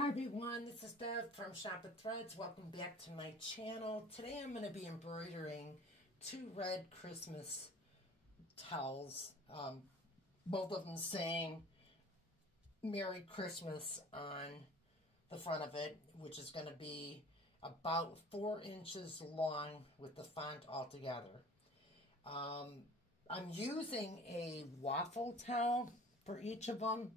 Hi everyone, this is Deb from Shop with Threads. Welcome back to my channel. Today I'm going to be embroidering two red Christmas towels. Both of them saying Merry Christmas on the front of it, which is going to be about 4 inches long with the font all together. I'm using a waffle towel for each of them.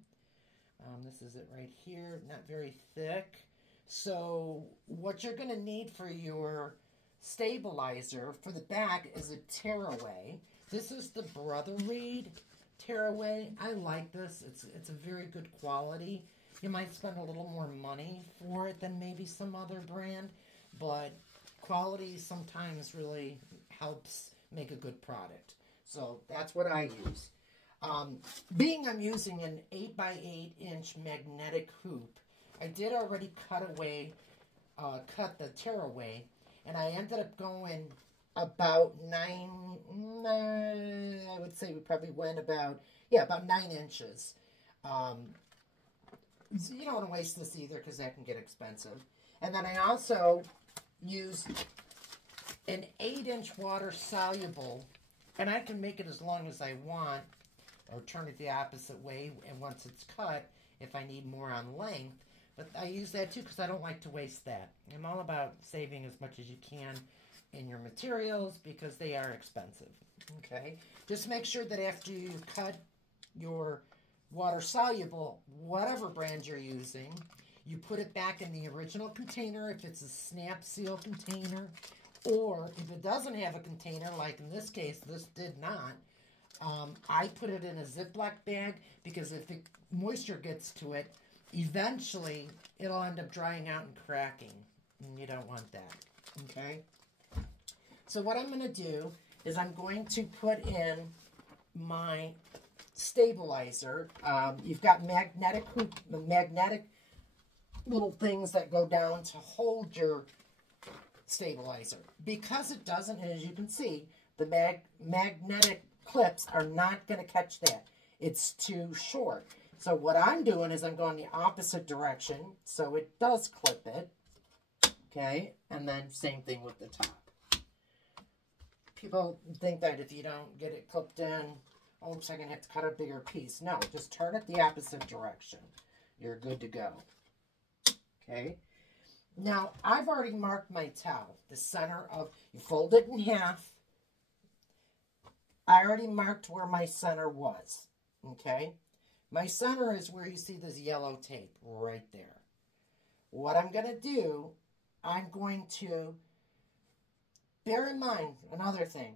This is it right here, not very thick. So what you're going to need for your stabilizer for the back is a tearaway. This is the Embroidery tearaway. I like this. It's a very good quality. You might spend a little more money for it than maybe some other brand, but quality sometimes really helps make a good product. So that's what I use. Being I'm using an 8x8 magnetic hoop, I did already cut the tearaway, and I ended up going about I would say we probably went about 9 inches. So you don't want to waste this either because that can get expensive. And then I also used an 8-inch water soluble, and I can make it as long as I want, or turn it the opposite way, and once it's cut, if I need more on length. But I use that too because I don't like to waste that. I'm all about saving as much as you can in your materials because they are expensive. Okay, just make sure that after you cut your water soluble, whatever brand you're using, you put it back in the original container if it's a snap seal container, or if it doesn't have a container, like in this case, this did not. I put it in a Ziploc bag because if moisture gets to it, eventually it'll end up drying out and cracking, and you don't want that, okay? So what I'm going to do is I'm going to put in my stabilizer. You've got magnetic little things that go down to hold your stabilizer. Because it doesn't, and as you can see, the magnetic clips are not going to catch that. It's too short. So what I'm doing is I'm going the opposite direction so it does clip it. Okay, and then same thing with the top. People think that if you don't get it clipped in, oops, I'm going to have to cut a bigger piece. No, just turn it the opposite direction. You're good to go. Okay. Now, I've already marked my towel. The center of, you fold it in half. I already marked where my center was, okay? My center is where you see this yellow tape right there. What I'm going to do, I'm going to, bear in mind another thing.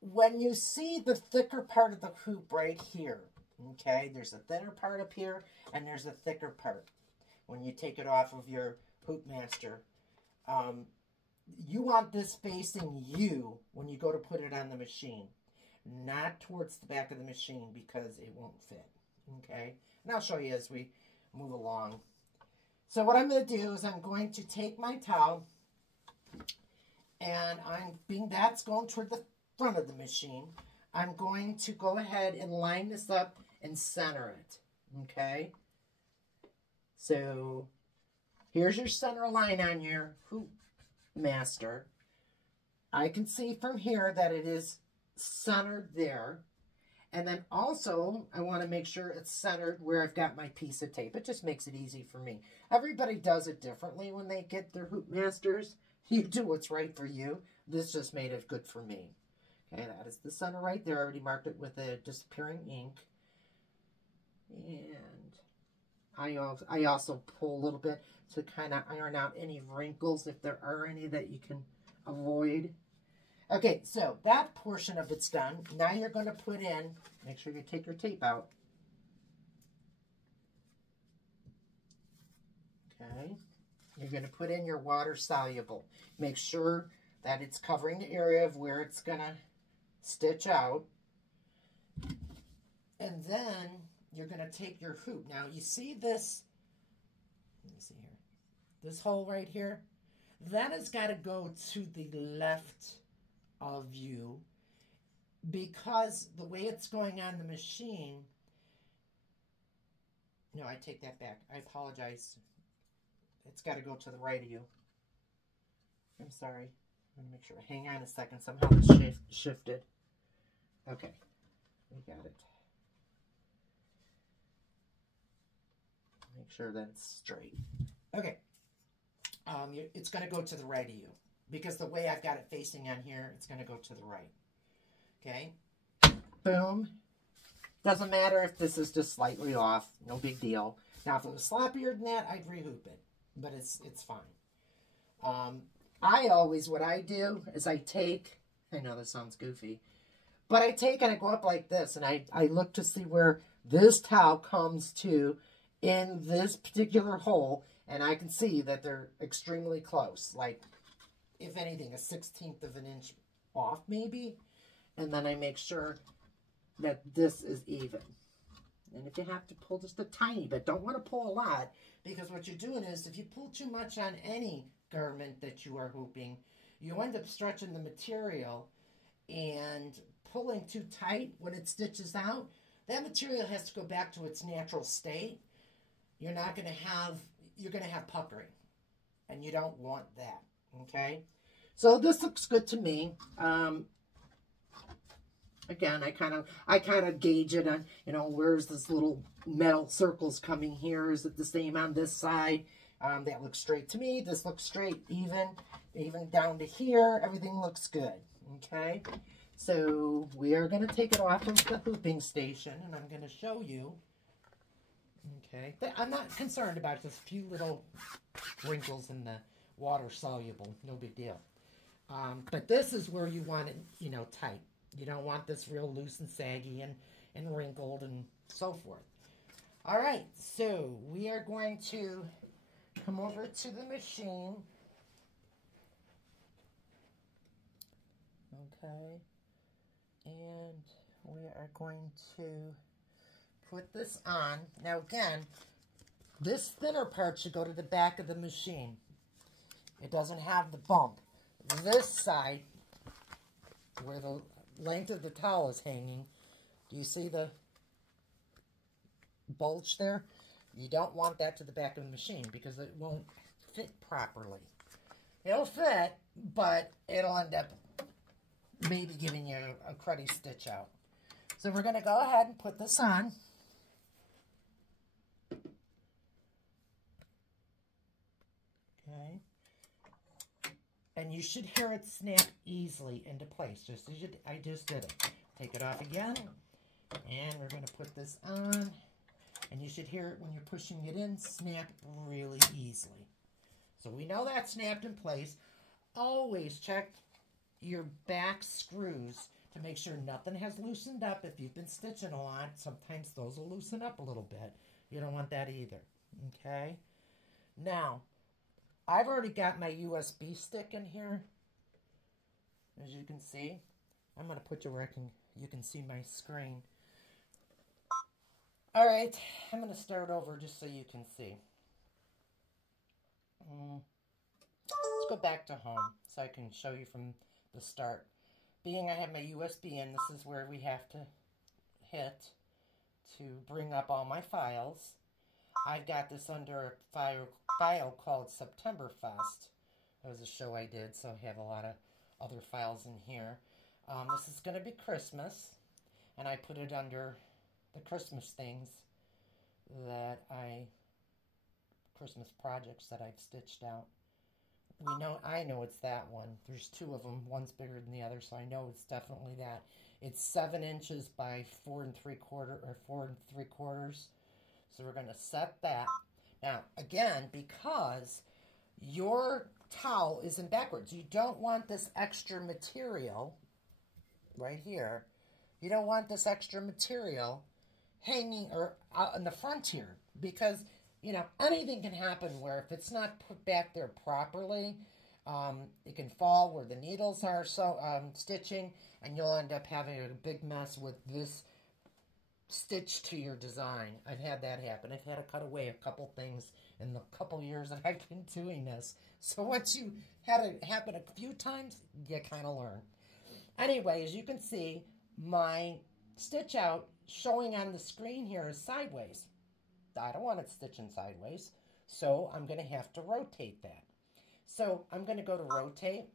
When you see the thicker part of the hoop right here, okay, there's a thinner part up here and there's a thicker part. When you take it off of your hoop master, you want this facing you when you go to put it on the machine, not towards the back of the machine because it won't fit, okay? And I'll show you as we move along. So what I'm going to do is I'm going to take my towel, and that's going toward the front of the machine. I'm going to go ahead and line this up and center it, okay? So here's your center line on your hoop master. I can see from here that it is centered there. And then also, I want to make sure it's centered where I've got my piece of tape. It just makes it easy for me. Everybody does it differently when they get their hoop masters. You do what's right for you. This just made it good for me. Okay, that is the center right there. I already marked it with a disappearing ink. And I also pull a little bit to kind of iron out any wrinkles if there are any that you can avoid. Okay, so that portion of it's done. Now you're going to put in, make sure you take your tape out. Okay, you're going to put in your water soluble. Make sure that it's covering the area of where it's going to stitch out. And then you're going to take your hoop. Now, you see this, let me see here, this hole right here? That has got to go to the left of you because the way it's going on the machine, No, I take that back. I apologize. It's got to go to the right of you. I'm sorry. Let me make sure. Hang on a second. Somehow it's shifted. Okay. We got it. Make sure that's straight. Okay. It's going to go to the right of you. Because the way I've got it facing on here, it's going to go to the right. Okay. Boom. Doesn't matter if this is just slightly off. No big deal. Now, if it was sloppier than that, I'd rehoop it. But it's fine. What I do is I take, I know this sounds goofy, but I take and I go up like this, and I look to see where this towel comes to in this particular hole, and I can see that they're extremely close. Like, if anything, a 1/16 of an inch off maybe. And then I make sure that this is even. And if you have to pull just a tiny bit, don't want to pull a lot, because what you're doing is if you pull too much on any garment that you are hooping, you end up stretching the material, and pulling too tight when it stitches out, that material has to go back to its natural state. You're going to have puckering, and you don't want that. Okay, so this looks good to me. Again, I kind of gauge it on, where's this little metal circles coming here? Is it the same on this side? That looks straight to me. This looks straight, even down to here. Everything looks good. Okay, so we are going to take it off of the hooping station, and I'm going to show you. Okay, I'm not concerned about just a few little wrinkles in the water soluble. No big deal. But this is where you want it, tight. You don't want this real loose and saggy and wrinkled and so forth. All right, so we are going to come over to the machine. Okay, and we are going to put this on. Now again, this thinner part should go to the back of the machine. It doesn't have the bump. This side, where the length of the towel is hanging, do you see the bulge there? You don't want that to the back of the machine because it won't fit properly. It'll fit, but it'll end up maybe giving you a cruddy stitch out. So we're going to go ahead and put this on. Okay. And you should hear it snap easily into place, just as I just did it. Take it off again, and we're going to put this on, and you should hear it when you're pushing it in, snap really easily. So we know that snapped in place. Always check your back screws to make sure nothing has loosened up. If you've been stitching a lot, sometimes those will loosen up a little bit. You don't want that either, okay? Now, I've already got my USB stick in here, as you can see. I'm going to put you where you can see my screen. All right, I'm going to start over just so you can see. Let's go back to home so I can show you from the start. Being I have my USB in, this is where we have to hit to bring up all my files. I've got this under a file called September Fest. That was a show I did, so I have a lot of other files in here. This is going to be Christmas, and I put it under the Christmas things Christmas projects that I've stitched out. I know it's that one. There's two of them. One's bigger than the other, so I know it's definitely that. It's 7 inches by 4 3/4 or 4 3/4. So we're going to set that. Now, again, because your towel is in backwards, you don't want this extra material right here. You don't want this extra material hanging or out in the front here, because, anything can happen where if it's not put back there properly, it can fall where the needles are stitching, and you'll end up having a big mess with this stitch to your design. I've had that happen. I've had to cut away a couple things in the couple years that I've been doing this. So once you had it happen a few times, you kind of learn. Anyway, as you can see, my stitch out showing on the screen here is sideways. I don't want it stitching sideways. So I'm going to have to rotate that. So I'm going to go to rotate,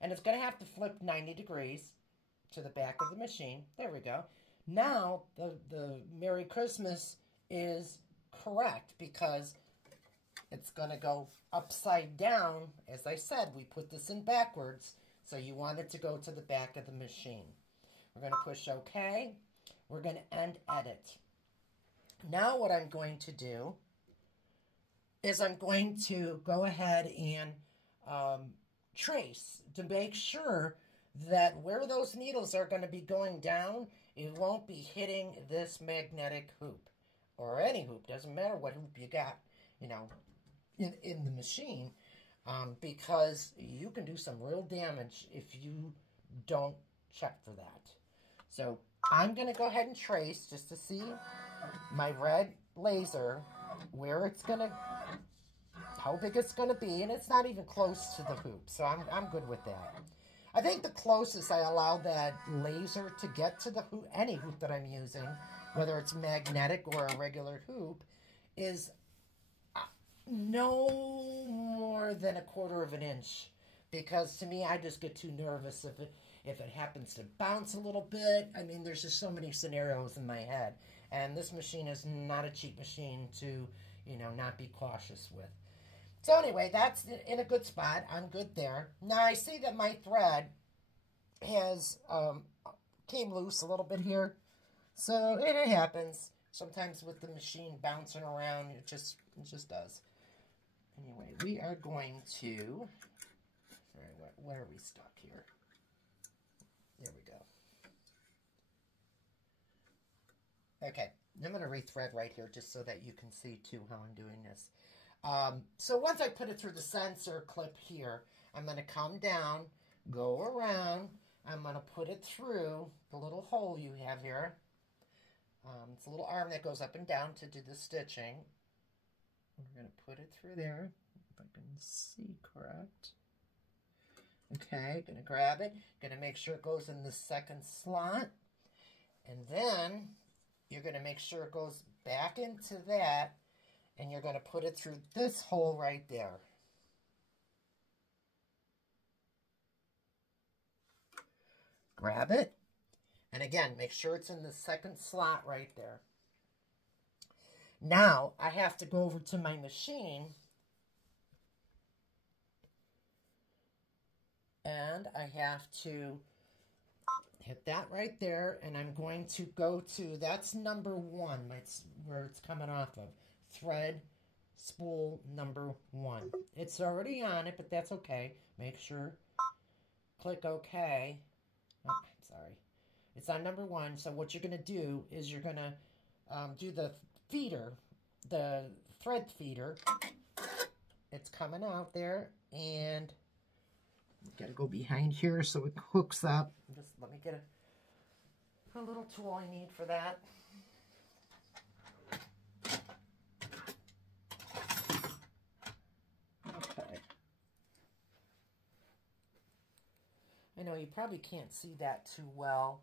and it's going to have to flip 90 degrees to the back of the machine. There we go. Now the Merry Christmas is correct because it's going to go upside down. As I said, we put this in backwards, so you want it to go to the back of the machine. We're going to push OK. We're going to end edit. Now what I'm going to do is I'm going to go ahead and trace to make sure that where those needles are going to be going down, it won't be hitting this magnetic hoop. Or any hoop, doesn't matter what hoop you got, you know, in the machine, because you can do some real damage if you don't check for that. So I'm going to go ahead and trace just to see my red laser, where it's going to, how big it's going to be, and it's not even close to the hoop, so I'm good with that. I think the closest I allow that laser to get to the hoop, any hoop that I'm using, whether it's magnetic or a regular hoop, is no more than 1/4 of an inch. Because to me, I just get too nervous if it happens to bounce a little bit. I mean, there's just so many scenarios in my head. And this machine is not a cheap machine to, you know, not be cautious with. So anyway, that's in a good spot. I'm good there. Now I see that my thread has came loose a little bit here. So it happens. Sometimes with the machine bouncing around, it just does. Anyway, we are going to, where are we stuck here? There we go. Okay, I'm going to rethread right here just so that you can see too how I'm doing this. So once I put it through the sensor clip here, I'm going to come down, go around, I'm going to put it through the little hole you have here. It's a little arm that goes up and down to do the stitching. We're going to put it through there, if I can see correct. Okay, going to grab it, going to make sure it goes in the second slot, and then you're going to make sure it goes back into that, and you're going to put it through this hole right there. Grab it, and again, make sure it's in the second slot right there. Now, I have to go over to my machine, and I have to hit that right there, and I'm going to go to, that's number 1, it's where it's coming off of. Thread spool number 1. It's already on it, but that's okay. Make sure, click OK. Oh, sorry. It's on number 1, so what you're going to do is you're going to do the feeder, the thread feeder. It's coming out there, and got to go behind here so it hooks up. Just let me get a little tool I need for that. Okay. I know you probably can't see that too well,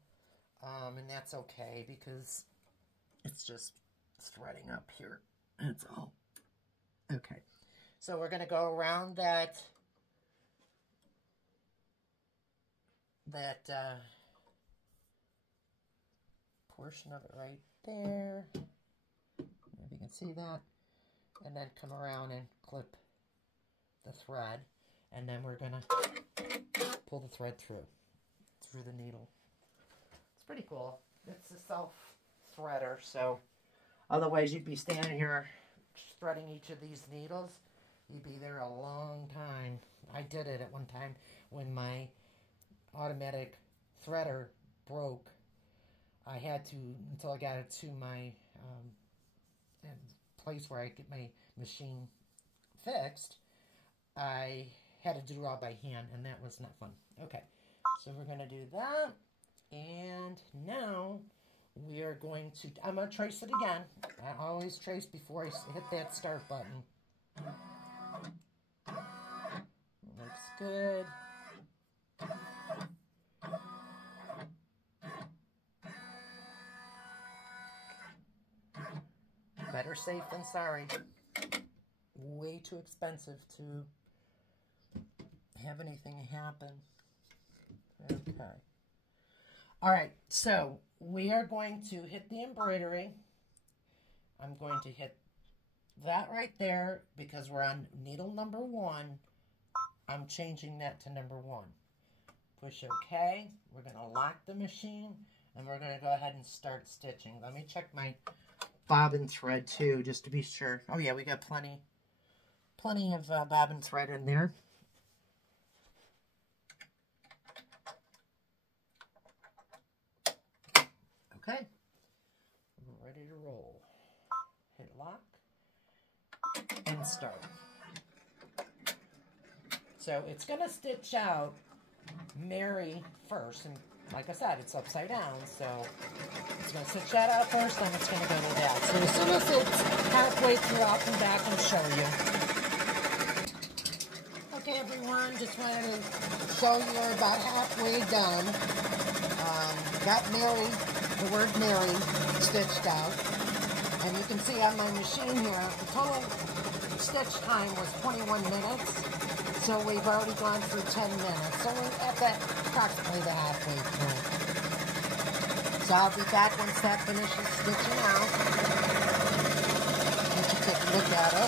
and that's okay because it's just threading up here. That's all. Okay. So we're going to go around that portion of it right there, if you can see that, and then come around and clip the thread, and then we're gonna pull the thread through the needle. It's pretty cool. It's a self threader, so otherwise you'd be standing here threading each of these needles. You'd be there a long time. I did it at one time when my automatic threader broke. I had to, until I got it to my place where I get my machine fixed, I had to do it all by hand, and that was not fun. Okay, so we're going to do that, and now we are going to, I'm going to trace it again. I always trace before I hit that start button. Looks good. Better Better safe than sorry. Way too expensive to have anything happen. Okay. All right, so we are going to hit the embroidery. I'm going to hit that right there because we're on needle number 1. I'm changing that to number 1. Push OK. We're going to lock the machine and we're going to go ahead and start stitching. Let me check my bobbin thread too, just to be sure. Oh yeah, we got plenty of bobbin thread in there. Okay, we're ready to roll. Hit lock and start. So it's going to stitch out Mary first, and like I said, it's upside down, so it's going to stitch that out first, then it's going to go to that. So as soon as it's halfway through, I'll come back and show you. Okay, everyone, just wanted to show you we're about halfway done. Got Mary, the word Mary, stitched out. And you can see on my machine here, the total stitch time was 21 minutes. So we've already gone through 10 minutes. So we're at that approximately the halfway through. So I'll be back once that finishes stitching out. You can take a look at it.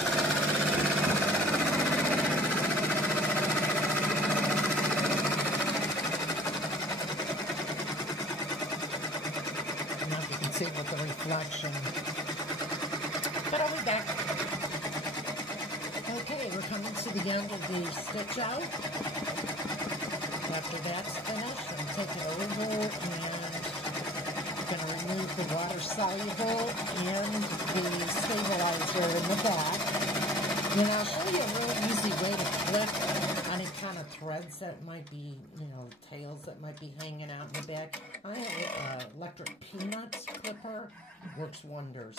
With the reflection. But I'll be back. Okay, we're coming to the end of the stitch out. After that's finished, I'm taking it over and going to remove the water soluble and the stabilizer in the back. And I'll show you a real easy way to clip any kind of threads that might be, tails that might be hanging out in the back. I have an electric peanuts clipper. Works wonders.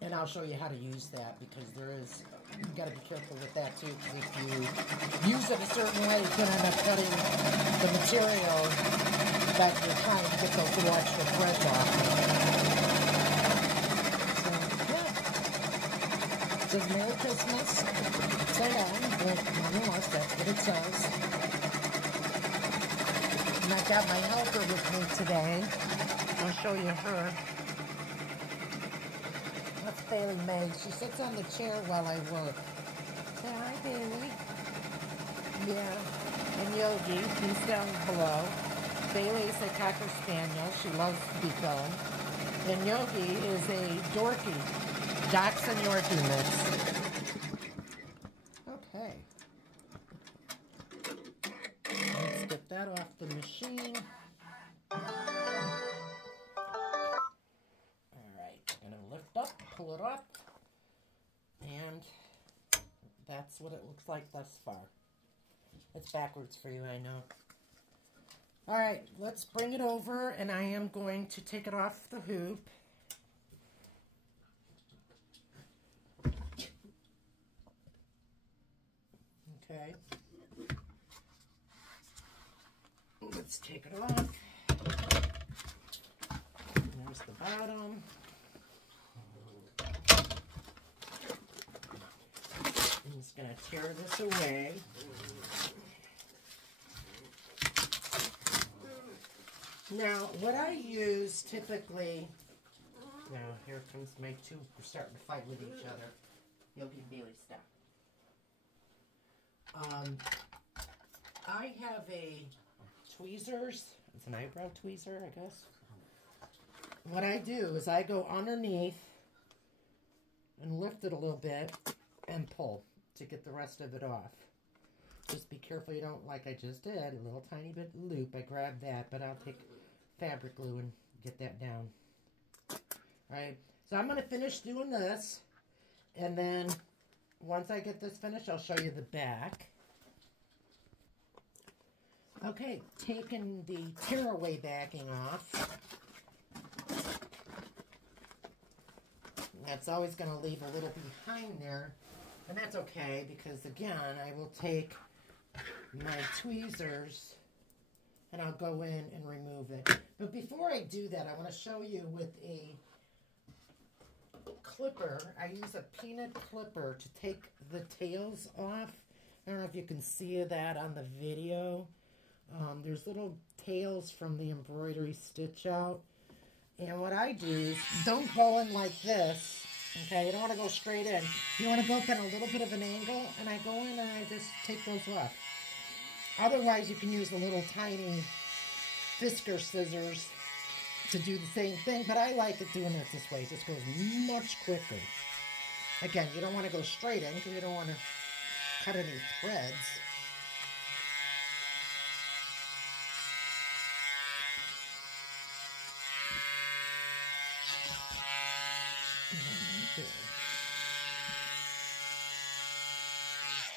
And I'll show you how to use that because you've got to be careful with that too, because if you use it a certain way, you can end up cutting the material that you're trying to get those little extra threads off. So, yeah. It says Merry Christmas. Upside down, but nonetheless, that's what it says. And I've got my helper with me today. I'll show you her. That's Bailey May. She sits on the chair while I work. Say hi, Bailey. Yeah. And Yogi, he's down below. Bailey's a Cocker Spaniel. She loves to be filmed. And Yogi is a Dorky. Dachshund Yorkie mix. Okay. Let's get that off the machine. Pull it up, and that's what it looks like thus far. It's backwards for you, I know. Alright, let's bring it over, and I am going to take it off the hoop. Okay. Let's take it off. There's the bottom. I'm just going to tear this away. Now, what I use typically... Now, here comes my two. We're starting to fight with each other. Yogi and Bailey, stop. I have a tweezers. It's an eyebrow tweezer, I guess. What I do is I go underneath and lift it a little bit and pull to get the rest of it off. Just be careful you don't, like I just did, a little tiny bit loop. I grabbed that, but I'll take fabric glue and get that down. Alright, so I'm going to finish doing this, and then once I get this finished, I'll show you the back. Okay, taking the tearaway backing off. That's always going to leave a little behind there. And that's okay, because again, I will take my tweezers and I'll go in and remove it. But before I do that, I want to show you with a clipper. I use a peanut clipper to take the tails off. I don't know if you can see that on the video. There's little tails from the embroidery stitch out. And what I do is, don't go in like this. Okay, you don't want to go straight in. You want to go up at a little bit of an angle, and I go in and I just take those off. Otherwise, you can use the little tiny Fisker scissors to do the same thing, but I like it doing it this way. It just goes much quicker. Again, you don't want to go straight in because you don't want to cut any threads.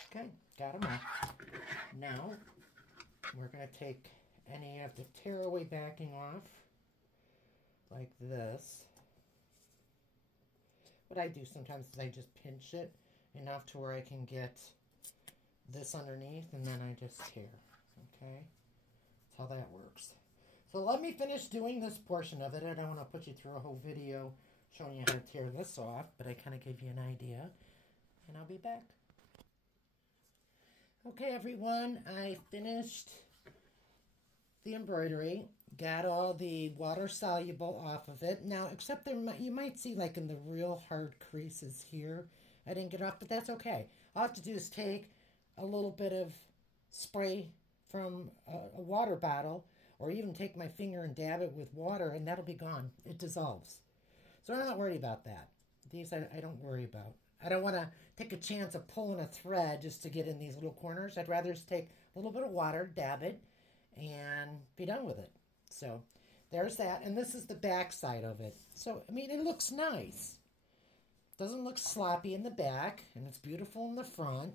Okay, got them off. Now, we're going to take any of the tearaway backing off, like this. What I do sometimes is I just pinch it enough to where I can get this underneath, and then I just tear, okay? That's how that works. So let me finish doing this portion of it. I don't want to put you through a whole video showing you how to tear this off, but I kind of gave you an idea, and I'll be back. Okay, everyone, I finished the embroidery, got all the water soluble off of it. Now, except you might see like in the real hard creases here, I didn't get off, but that's okay. All I have to do is take a little bit of spray from a water bottle, or even take my finger and dab it with water, and that'll be gone. It dissolves. So I'm not worried about that. These I don't worry about. I don't want to take a chance of pulling a thread just to get in these little corners. I'd rather just take a little bit of water, dab it, and be done with it. So there's that. And this is the back side of it. So, I mean, it looks nice. Doesn't look sloppy in the back, and it's beautiful in the front.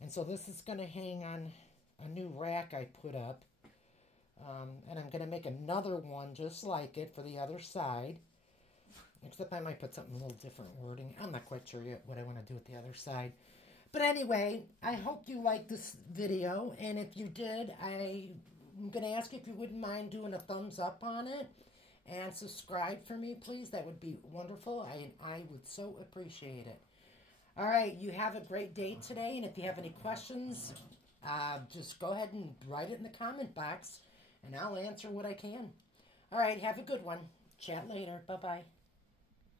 And so this is going to hang on a new rack I put up. And I'm going to make another one just like it for the other side. Except I might put something a little different wording. I'm not quite sure yet what I want to do with the other side. But anyway, I hope you liked this video. And if you did, I'm going to ask you if you wouldn't mind doing a thumbs up on it. And subscribe for me, please. That would be wonderful. I would so appreciate it. All right, you have a great day today. And if you have any questions, just go ahead and write it in the comment box. And I'll answer what I can. All right, have a good one. Chat later. Bye-bye.